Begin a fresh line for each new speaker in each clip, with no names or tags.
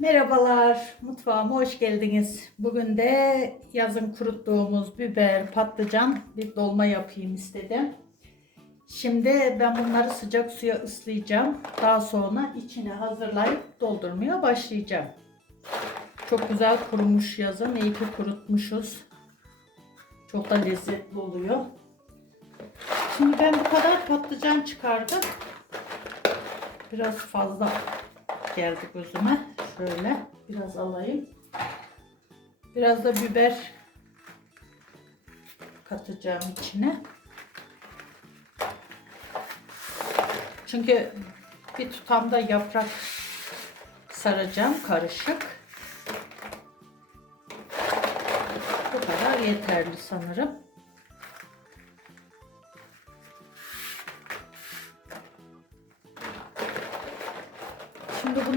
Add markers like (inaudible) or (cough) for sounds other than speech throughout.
Merhabalar, mutfağıma hoş geldiniz. Bugün de yazın kuruttuğumuz biber, patlıcan bir dolma yapayım istedim. Şimdi ben bunları sıcak suya ıslayacağım. Daha sonra içine hazırlayıp doldurmaya başlayacağım. Çok güzel kurumuş yazın. İyi ki kurutmuşuz. Çok da lezzetli oluyor. Şimdi ben bu kadar patlıcan çıkardım. Biraz fazla geldi gözüme. Şöyle biraz alayım. Biraz da biber katacağım içine. Çünkü bir tutamda yaprak saracağım karışık. Bu kadar yeterli sanırım.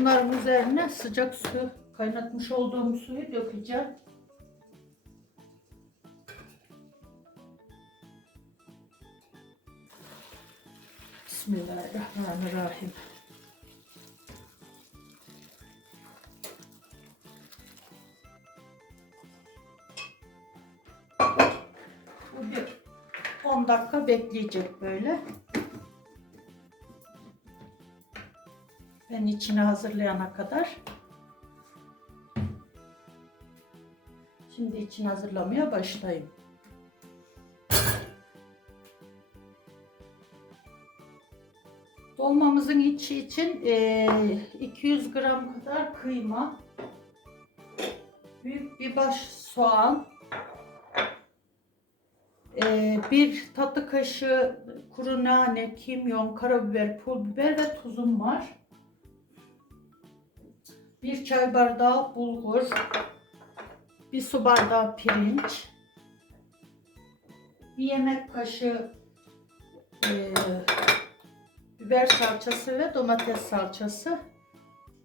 Bunların üzerine sıcak su kaynatmış olduğum suyu dökeceğim. Bismillahirrahmanirrahim. Bu bir 10 dakika bekleyecek böyle. Ben içini hazırlayana kadar. Şimdi için hazırlamaya başlayayım. Dolmamızın içi için eee, 200 gram kadar kıyma, büyük bir baş soğan, eee, bir tatlı kaşığı kuru nane, kimyon, karabiber, pul biber ve tuzum var. Bir çay bardağı bulgur, bir su bardağı pirinç, bir yemek kaşığı eee, biber salçası ve domates salçası,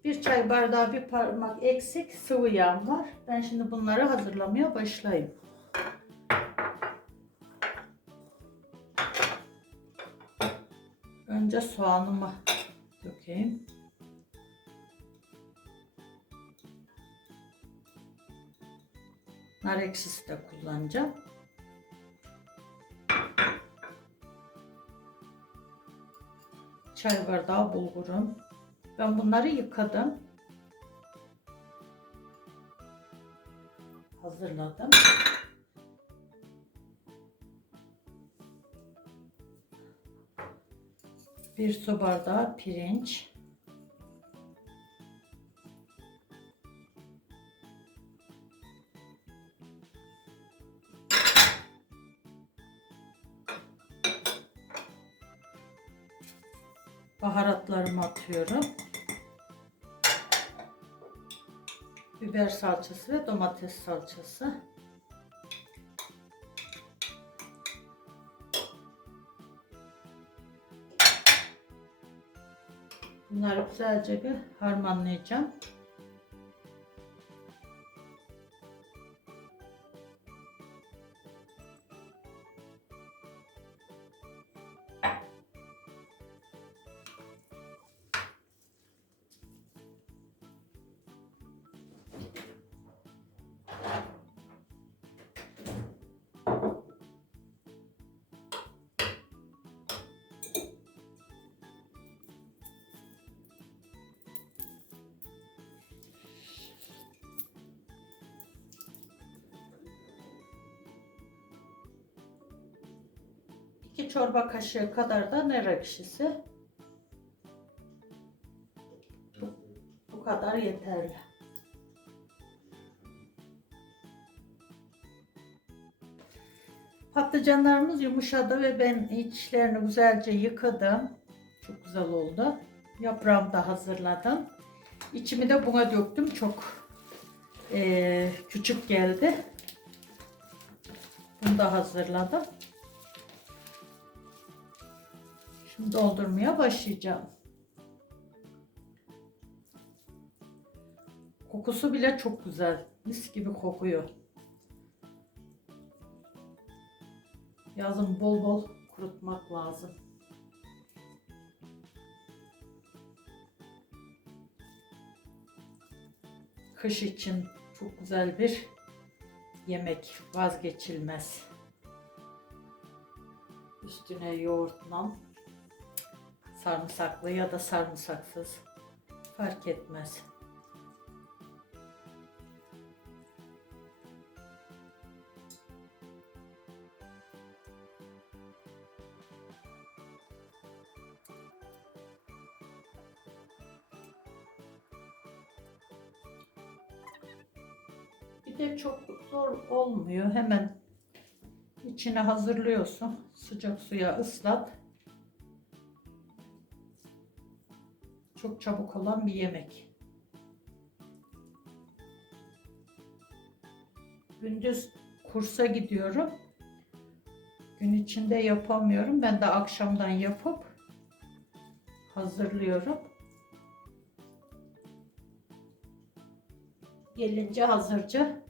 bir çay bardağı bir parmak eksik sıvı yağ var. Ben şimdi bunları hazırlamaya başlayayım. Önce soğanımı dökeyim. Nar ekşisi de kullanacağım. Çay bardağı bulgurum. Ben bunları yıkadım. Hazırladım. Bir su bardağı pirinç. Baharatlarımı atıyorum. Biber salçası ve domates salçası. Bunları güzelce bir harmanlayacağım. İki çorba kaşığı kadar da nar ekşisi. Bu, kadar yeterli. Patlıcanlarımız yumuşadı ve ben içlerini güzelce yıkadım. Çok güzel oldu. Yaprağımı da hazırladım. İçimi de buna döktüm. Çok eee, küçük geldi. Bunu da hazırladım. Şimdi doldurmaya başlayacağım. Kokusu bile çok güzel. Mis gibi kokuyor. Yazın bol bol kurutmak lazım. kış için çok güzel bir yemek vazgeçilmez. Üstüne yoğurtla sarımsaklı ya da sarımsaksız fark etmez. Bir de çok zor olmuyor. Hemen içine hazırlıyorsun. Sıcak suya ıslat. Çabuk olan bir yemek. Gündüz kursa gidiyorum. Gün içinde yapamıyorum. Ben de akşamdan yapıp hazırlıyorum. Gelince hazırca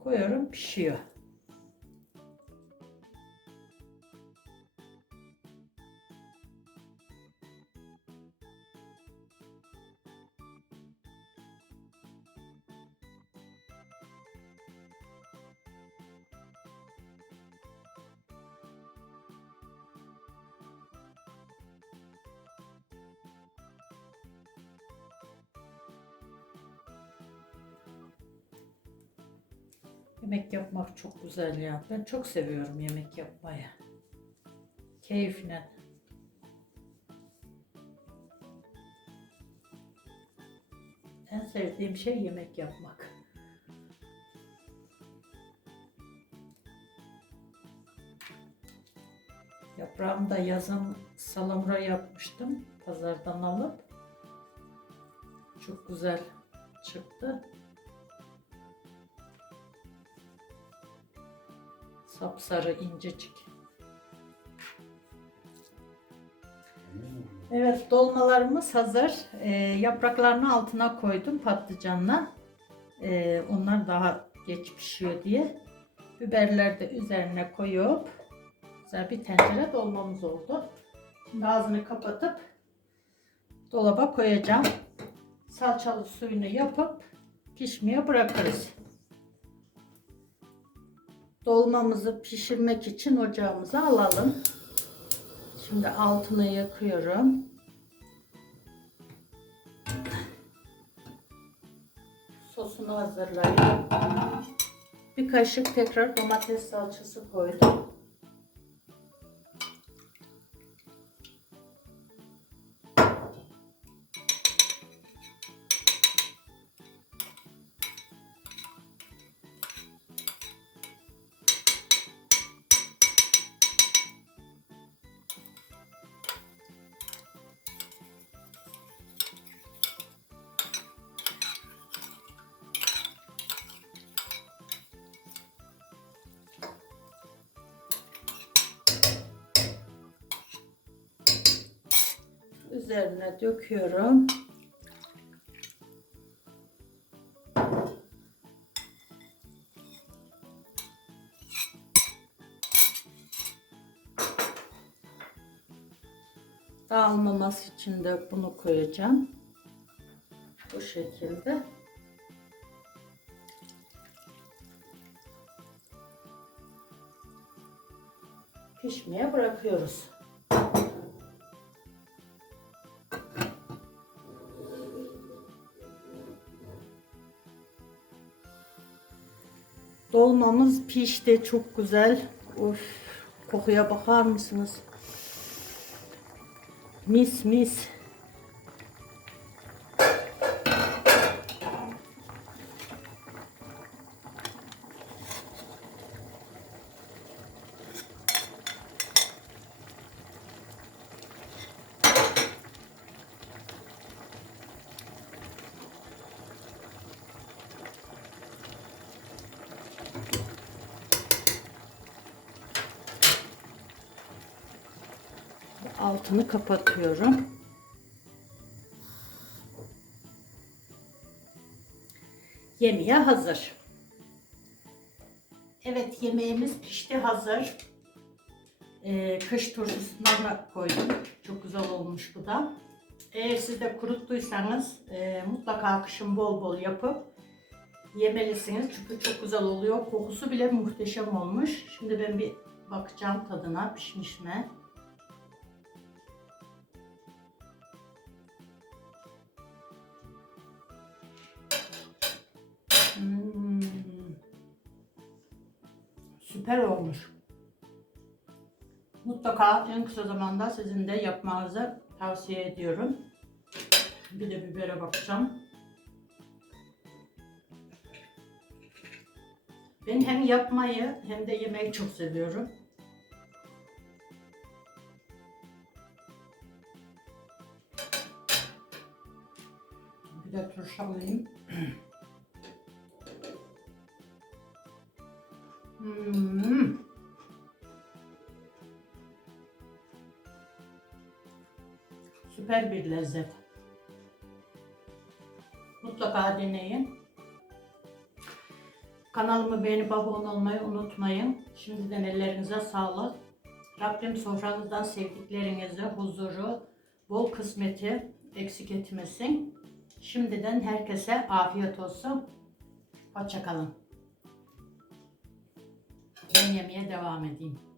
koyuyorum pişiyor. Yemek yapmak çok güzel ya. Ben çok seviyorum yemek yapmayı. Keyifle. En sevdiğim şey yemek yapmak. Yaprağımı yazın salamura yapmıştım. Pazardan alıp. Çok güzel çıktı. Sapsarı incecik. Evet dolmalarımız hazır. Ee, yapraklarını altına koydum patlıcanla. Ee, onlar daha geç pişiyor diye. Biberleri de üzerine koyup güzel bir tencere dolmamız oldu. Şimdi ağzını kapatıp dolaba koyacağım. Salçalı suyunu yapıp pişmeye bırakırız. Dolmamızı pişirmek için ocağımıza alalım. Şimdi altını yakıyorum. Sosunu hazırlayayım. Bir kaşık tekrar domates salçası koydum. Üzerine döküyorum. Dağılmaması için de bunu koyacağım. Bu şekilde. Pişmeye bırakıyoruz. Dolmamız pişti çok güzel. Of, kokuya bakar mısınız? Mis mis. Altını kapatıyorum. Yemeğe hazır. Evet yemeğimiz pişti hazır. Ee, kış turşusuna da koydum. Çok güzel olmuş bu da. Eğer siz de kuruttuysanız e, mutlaka kışın bol bol yapıp yemelisiniz. Çünkü çok güzel oluyor. Kokusu bile muhteşem olmuş. Şimdi ben bir bakacağım tadına pişmiş mi? Süper olmuş. Mutlaka en kısa zamanda sizin de yapmanızı tavsiye ediyorum. Bir de bibere bakacağım. Ben hem yapmayı hem de yemeyi çok seviyorum. Bir de turşu (clears throat) Süper bir lezzet. Mutlaka deneyin. Kanalımı beğenip abone olmayı unutmayın. Şimdiden ellerinize sağlık. Rabbim sofranızdan sevdiklerinize huzuru, bol kısmeti eksik etmesin. Şimdiden herkese afiyet olsun. Hoşçakalın. Ben yemeye devam edeyim.